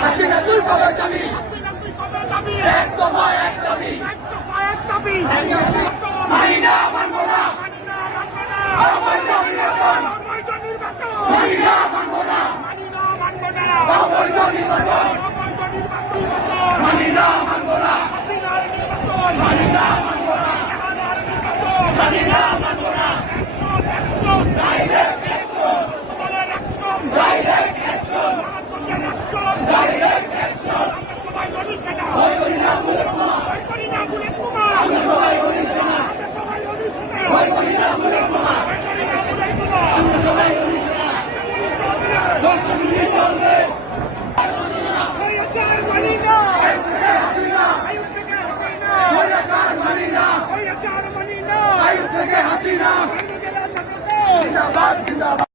হাসিনা তুই কবে যাবি? এক দফা এক দাবি। মানি না মানবো না, অবৈধ নির্বাচন। মানি না মানবো না, অবৈধ নির্বাচন। মানি না মানবো না, মানি না মানবো না, মানি না মানবো না। Direct action, direct action, direct action. ভয় করি না বুলেট বোমা, আমরা সবাই করি সেনা। ভয় করি না বুলেট বোমা, আমরা সবাই করি সেনা। 10 মিনিট চলবে। মানি না, আয়ু থেকে হাসিনা। জিন্দাবাদ জিন্দাবাদ।